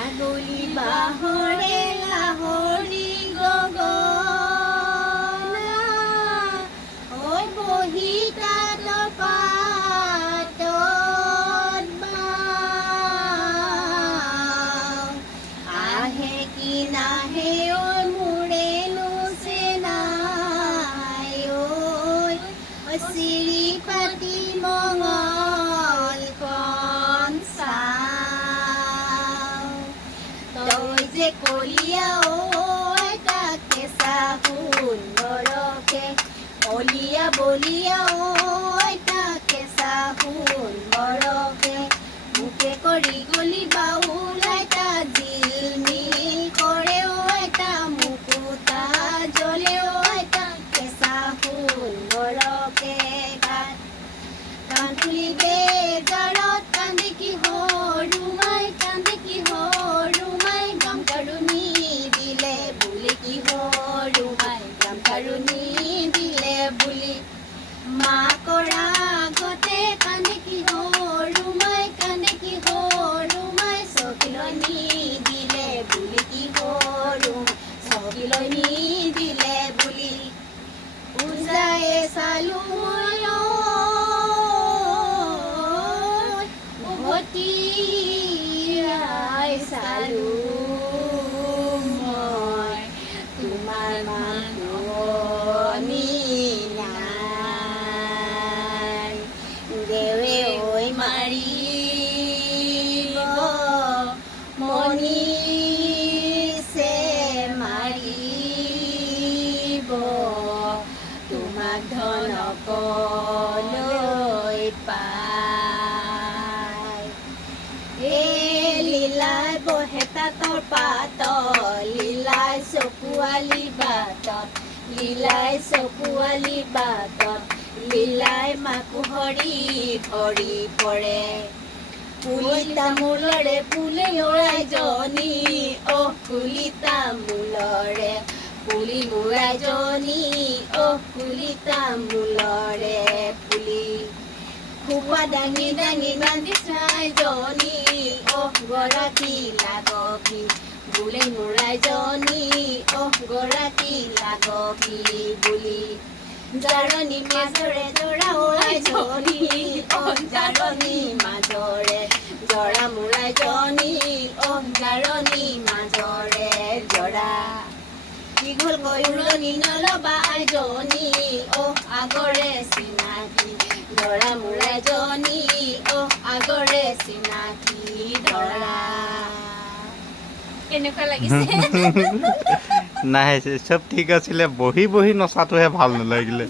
আগলি বাহৰে লাহৰি গগনা ঐ বহি তাত পাতত বাও আহে কি নাহে ঐ মোৰেনো চেনাই ঐ চিৰি পাতি মঙল কণ চাও তই যে কলিয়া ঐ তাকে চাহোন বৰকে অলিয়া বলিয়া ঐ তাকে চাহোন বৰকে মুকে কৰি গলি বাউলাই তা জিলমিল কৰে ঐ তা মুকুতা জ্বলে ঐ তাকে চাহোন বৰকে গাত কাণ তুলি বেজাৰত কান্দে কি হৰুমাই কান্দে কি হৰুমাই গামখাৰুনি দিলে বুলি কি হৰুমাই গামখাৰুনি দিলে বুলি মাকৰ আগতে কান্দে কি হৰুমাই কান্দে কি হৰুমাই চকিলনি দিলে বুলি কি হৰুমাই চকিলনি দিলে বুলি উজায়ে চালো মই উভতিয়াই চালো মই তোমাৰ মানুহ নাই দেৱে ঐ মাৰিব মনিছে মাৰিব তোমাক ধনকলৈ পায় এ লীলাই বহে তাঁতৰ পাতত লীলাই চকুৱালি বাটত লীলাই চকুৱালি বাটত লীলাই মাকো হৰি হৰি পৰে পুলি তামোলৰে পুলি লৰাইজনী অহ পুলি তামোলৰে পুলি লৰাইজনী অহ পুলি তামোলৰে পুলি খোপা দাঙি দাঙি বান্ধি চাইজনী অহ গৰাকী লাগবি বোলে লৰাইজনী অহ গৰাকী লাগবি বুলি জাৰণি মাজৰে জৰা ওলাইজনী অহ জাৰণি মাজৰে জৰা মোৰাইজনী অহ জাৰণি মাজৰে জৰা দীঘলকৈ উৰণি নলবা আইজনী অহ আগৰে চিনাকি ধৰা মোৰাইজনী অহ আগৰে চিনাকি ধৰা কেনেকুৱা লাগিছে নাই চব ঠিক আছিলে বহি বহি নচাটোহে ভাল নালাগিলে